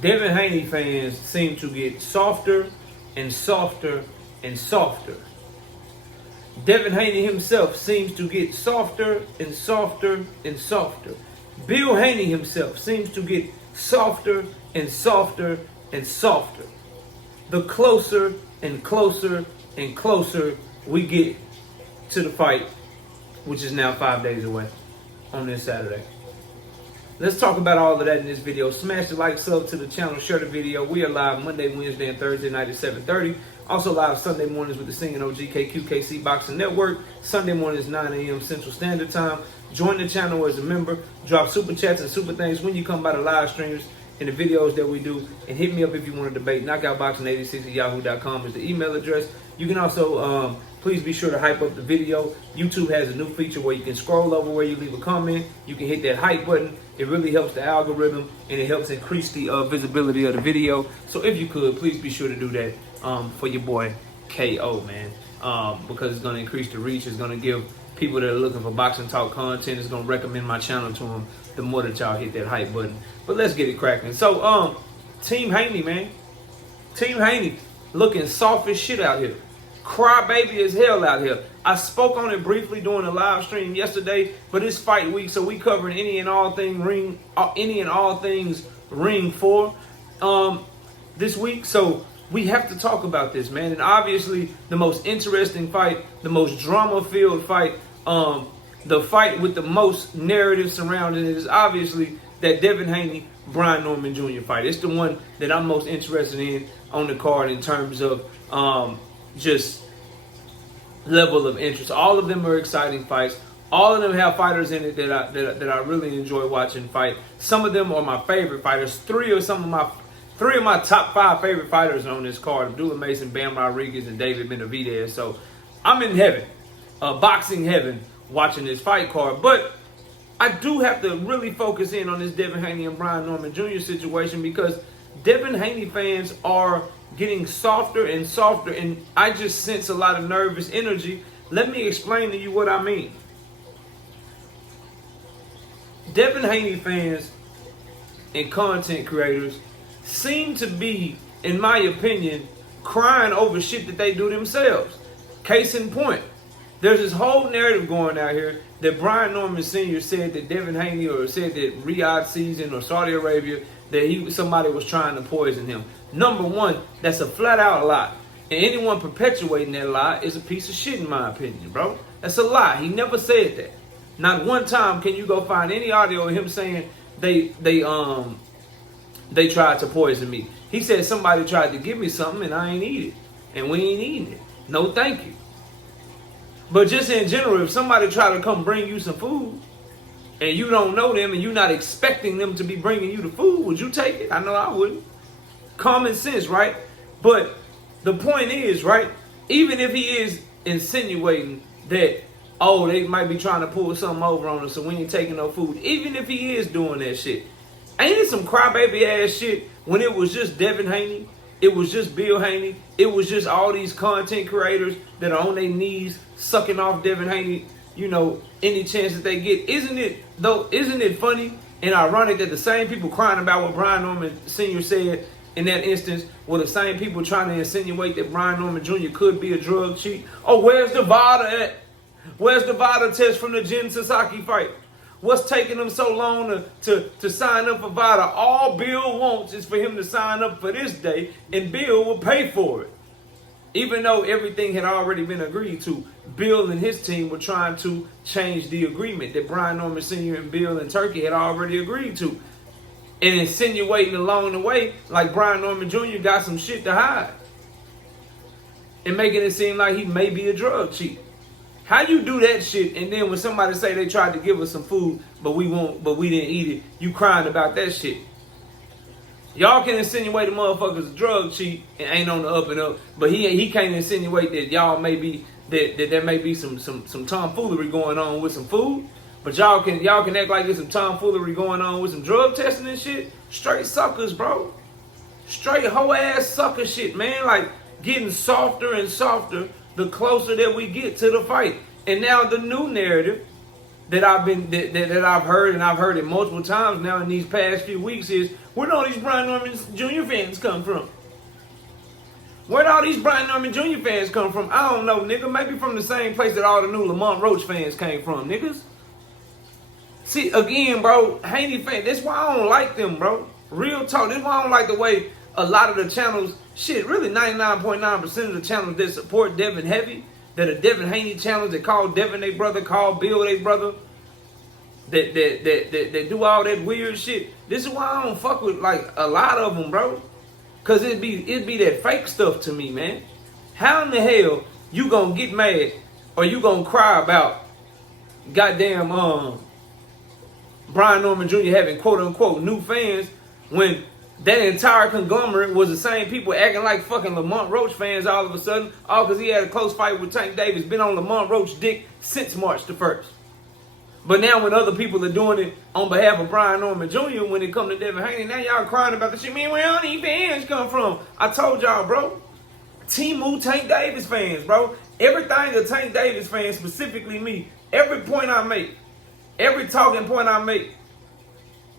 Devin Haney fans seem to get softer and softer and softer. Devin Haney himself seems to get softer and softer and softer. Bill Haney himself seems to get softer and softer and softer. The closer and closer and closer we get to the fight, which is now 5 days away on this Saturday. Let's talk about all of that in this video. Smash the like, sub to the channel, share the video. We are live Monday, Wednesday, and Thursday night at 7:30. Also live Sunday mornings with the Singing OG KQKC Boxing Network. Sunday mornings 9 a.m. Central Standard Time. Join the channel as a member. Drop super chats and super things when you come by the live streams and the videos that we do. And hit me up if you want to debate. KnockoutBoxing86@yahoo.com is the email address. You can also please be sure to hype up the video. YouTube has a new feature where you can scroll over where you leave a comment. You can hit that hype button. It really helps the algorithm and it helps increase the visibility of the video. So if you could, please be sure to do that for your boy KO, man. Because it's going to increase the reach. It's going to give people that are looking for boxing talk content, it's going to recommend my channel to them the more that y'all hit that hype button. But let's get it cracking. So, Team Haney, man. Team Haney looking soft as shit out here. Crybaby as hell out here. I spoke on it briefly during the live stream yesterday, but it's fight week, so we covering any and all things Ring 4 this week. So we have to talk about this, man. And obviously, the most interesting fight, the most drama-filled fight, the fight with the most narrative surrounding it is obviously that Devin Haney, Brian Norman Jr. fight. It's the one that I'm most interested in on the card in terms of just level of interest. All of them are exciting fights. All of them have fighters in it that I really enjoy watching fight. Some of them are my favorite fighters. Three of my top 5 favorite fighters on this card: Abdullah Mason, Bam Rodriguez, and David Benavidez. So I'm in heaven, boxing heaven, watching this fight card. But I do have to really focus in on this Devin Haney and Brian Norman Jr. situation because Devin Haney fans are getting softer and softer, and I just sense a lot of nervous energy. Let me explain to you what I mean. Devin Haney fans and content creators seem to be, in my opinion, crying over shit that they do themselves. Case in point, there's this whole narrative going out here that Brian Norman Sr. said that Devin Haney, or said that Riyadh season or Saudi Arabia, that somebody was trying to poison him. Number one, that's a flat out lie. And anyone perpetuating that lie is a piece of shit in my opinion, bro. That's a lie. He never said that. Not one time can you go find any audio of him saying they tried to poison me. He said somebody tried to give me something and I ain't eat it. And we ain't eating it. No thank you. But just in general, if somebody try to come bring you some food and you don't know them and you're not expecting them to be bringing you the food, would you take it? I know I wouldn't. Common sense, right? But the point is, right, even if he is insinuating that, oh, they might be trying to pull something over on us so we ain't taking no food, even if he is doing that shit, ain't it some crybaby ass shit when it was just Devin Haney, it was just Bill Haney, it was just all these content creators that are on their knees sucking off Devin Haney, you know, any chance that they get? Isn't it funny and ironic that the same people crying about what Brian Norman Sr. said in that instance were the same people trying to insinuate that Brian Norman Jr. could be a drug cheat? Oh, where's the VADA at? Where's the VADA test from the Jen Sasaki fight? What's taking them so long to sign up for VADA? All Bill wants is for him to sign up for this day, and Bill will pay for it. Even though everything had already been agreed to, Bill and his team were trying to change the agreement that Brian Norman Sr. and Bill and Turkey had already agreed to. And insinuating along the way like Brian Norman Jr. got some shit to hide. And making it seem like he may be a drug cheat. How you do that shit and then when somebody say they tried to give us some food but we didn't eat it, you crying about that shit? Y'all can insinuate a motherfucker's a drug cheat and ain't on the up and up, but he can't insinuate that y'all may be that there may be some tomfoolery going on with some food. But y'all can act like there's some tomfoolery going on with some drug testing and shit. Straight suckers, bro. Straight hoe ass sucker shit, man. Like getting softer and softer the closer that we get to the fight. And now the new narrative that I've heard, and I've heard it multiple times now in these past few weeks, is where'd all these Brian Norman Jr. fans come from? Where'd all these Brian Norman Jr. fans come from? I don't know, nigga. Maybe from the same place that all the new Lamont Roach fans came from, niggas. See, again, bro, Haney fans, that's why I don't like them, bro. Real talk. That's why I don't like the way a lot of the channels, shit, really 99.9% of the channels that support Devin heavy, that are Devin Haney channels that call Devin their brother, call Bill their brother, that do all that weird shit. This is why I don't fuck with, like, a lot of them, bro. Cause it'd be that fake stuff to me, man. How in the hell you gonna get mad or you gonna cry about goddamn Brian Norman Jr. having quote unquote new fans when that entire conglomerate was the same people acting like fucking Lamont Roach fans all of a sudden, all because he had a close fight with Tank Davis, been on Lamont Roach dick since March the 1st. But now when other people are doing it on behalf of Brian Norman Jr., when it come to Devin Haney, now y'all crying about the shit. Man, where all these fans come from? I told y'all, bro. Timu Tank Davis fans, bro. Everything a Tank Davis fan, specifically me, every point I make, every talking point I make,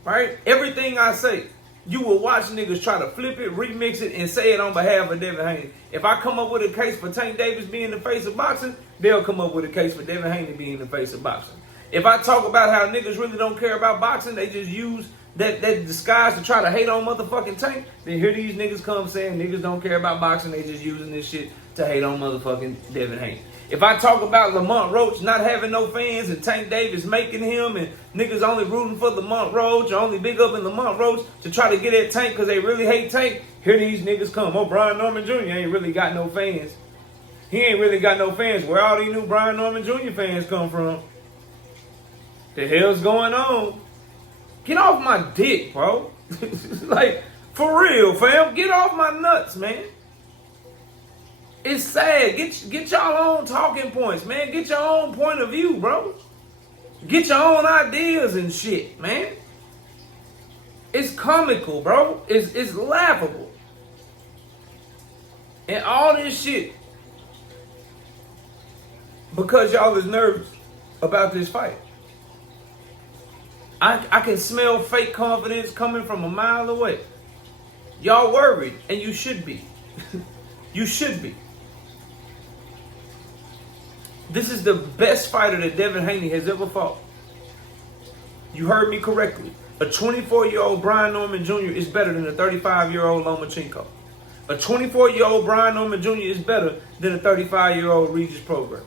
right? Everything I say, you will watch niggas try to flip it, remix it, and say it on behalf of Devin Haney. If I come up with a case for Tank Davis being the face of boxing, they'll come up with a case for Devin Haney being the face of boxing. If I talk about how niggas really don't care about boxing, they just use that disguise to try to hate on motherfucking Tank, then here these niggas come saying niggas don't care about boxing, they just using this shit to hate on motherfucking Devin Haney. If I talk about Lamont Roach not having no fans and Tank Davis making him and niggas only rooting for Lamont Roach or only big up in Lamont Roach to try to get at Tank because they really hate Tank, here these niggas come. Oh, Brian Norman Jr. ain't really got no fans. He ain't really got no fans. Where all these new Brian Norman Jr. fans come from? The hell's going on? Get off my dick, bro. Like, for real, fam. Get off my nuts, man. It's sad. Get y'all own talking points, man. Get your own point of view, bro. Get your own ideas and shit, man. It's comical, bro. It's laughable. And all this shit because y'all is nervous about this fight. I can smell fake confidence coming from a mile away. Y'all worried, and you should be. You should be. This is the best fighter that Devin Haney has ever fought. You heard me correctly. A 24-year-old Brian Norman Jr. is better than a 35-year-old Lomachenko. A 24-year-old Brian Norman Jr. is better than a 35-year-old Regis Prograis.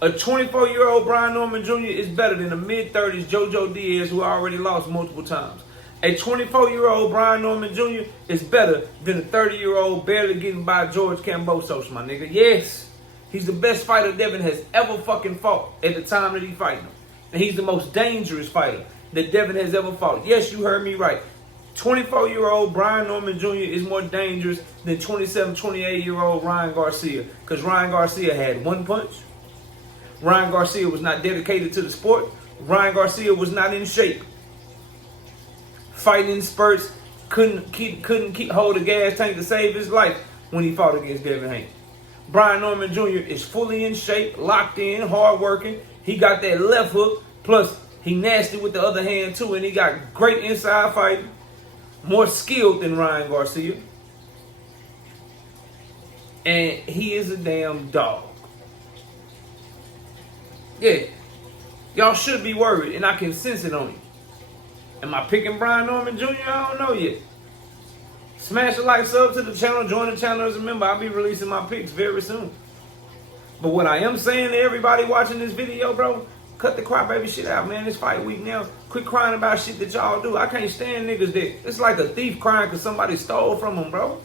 A 24-year-old Brian Norman Jr. is better than a mid-30s JoJo Diaz who already lost multiple times. A 24-year-old Brian Norman Jr. is better than a 30-year-old barely getting by George Kambosos, my nigga. Yes, he's the best fighter Devin has ever fucking fought at the time that he's fighting him. And he's the most dangerous fighter that Devin has ever fought. Yes, you heard me right. 24-year-old Brian Norman Jr. is more dangerous than 27, 28-year-old Ryan Garcia. Because Ryan Garcia had one punch. Ryan Garcia was not dedicated to the sport. Ryan Garcia was not in shape. Fighting in spurts, couldn't keep hold the gas tank to save his life when he fought against Devin Haney. Brian Norman Jr. is fully in shape, locked in, hard working. He got that left hook, plus he nasty with the other hand too, and he got great inside fighting, more skilled than Ryan Garcia. And he is a damn dog. Yeah, y'all should be worried, and I can sense it on you. Am I picking Brian Norman Jr.? I don't know yet. Smash a like, sub to the channel, join the channel as a member. I'll be releasing my picks very soon. But what I am saying to everybody watching this video, bro, cut the crybaby shit out, man. It's fight week now. Quit crying about shit that y'all do. I can't stand niggas that, it's like a thief crying because somebody stole from them, bro.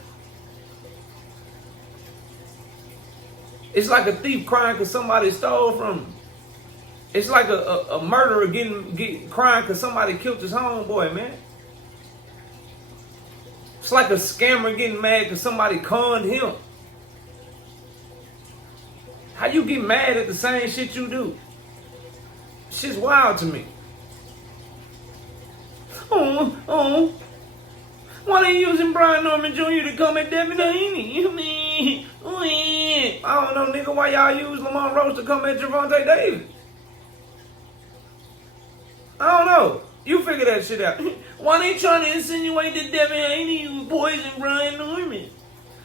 It's like a thief crying because somebody stole from him. It's like a murderer crying because somebody killed his homeboy, man. It's like a scammer getting mad because somebody conned him. How you get mad at the same shit you do? Shit's wild to me. Oh. Why they using Brian Norman Jr. to come at Devin Haney? I don't know, nigga, why y'all use Lamont Roach to come at Gervonta Davis? I don't know. You figure that shit out. Why they trying to insinuate that Devin Haney poisoned Brian Norman?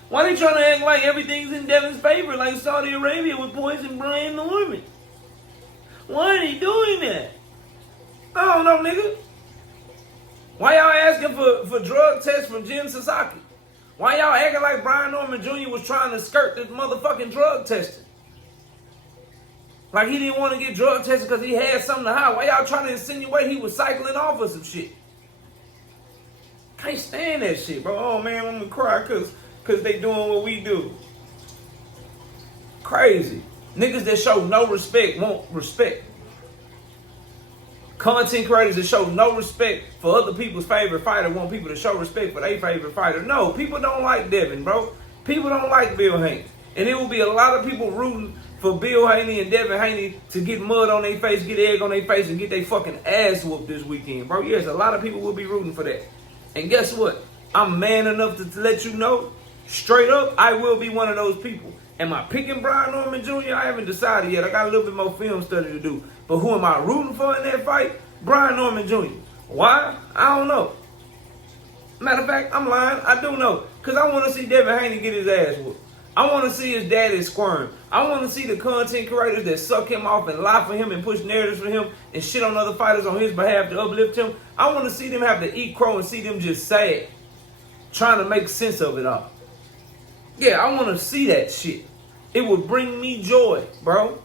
Why they trying to act like everything's in Devin's favor, like Saudi Arabia would poison Brian Norman? Why are they doing that? I don't know, nigga. Why y'all asking for drug tests from Jen Sasaki? Why y'all acting like Brian Norman Jr. was trying to skirt this motherfucking drug testing? Like he didn't want to get drug tested because he had something to hide. Why y'all trying to insinuate he was cycling off or some shit? Can't stand that shit, bro. Oh man, I'm gonna cry because they doing what we do. Crazy. Niggas that show no respect won't respect. Content creators that show no respect for other people's favorite fighter want people to show respect for their favorite fighter. No, people don't like Devin, bro. People don't like Bill Haney. And there will be a lot of people rooting for Bill Haney and Devin Haney to get mud on their face, get egg on their face, and get their fucking ass whooped this weekend, bro. Yes, a lot of people will be rooting for that. And guess what? I'm man enough to let you know, straight up, I will be one of those people. Am I picking Brian Norman Jr.? I haven't decided yet. I got a little bit more film study to do. But who am I rooting for in that fight? Brian Norman Jr. Why? I don't know. Matter of fact, I'm lying. I do know. Because I want to see Devin Haney get his ass whooped. I want to see his daddy squirm. I want to see the content creators that suck him off and lie for him and push narratives for him and shit on other fighters on his behalf to uplift him. I want to see them have to eat crow and see them just sad, trying to make sense of it all. Yeah, I want to see that shit. It would bring me joy, bro.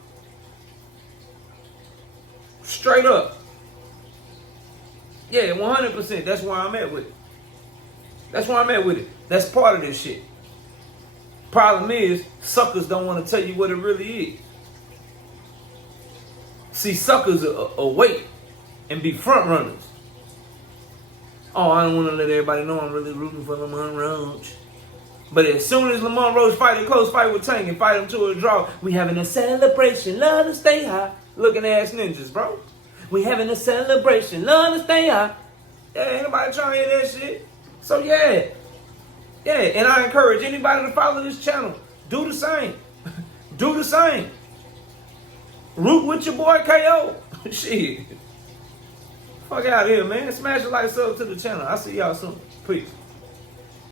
Straight up. Yeah, 100%. That's where I'm at with it. That's where I'm at with it. That's part of this shit. Problem is, suckers don't want to tell you what it really is. See, suckers are wait and be front runners. Oh, I don't want to let everybody know I'm really rooting for Lamont Roach. But as soon as Lamont Roach fight a close fight with Tank and fight him to a draw, we having a celebration, love to stay high. Looking ass ninjas, bro. We having a celebration, love to stay high. Yeah, ain't nobody trying to hear that shit. So yeah. Yeah, and I encourage anybody to follow this channel. Do the same. Do the same. Root with your boy KO. Shit. Fuck out of here, man. Smash the like, sub to the channel. I'll see y'all soon. Peace.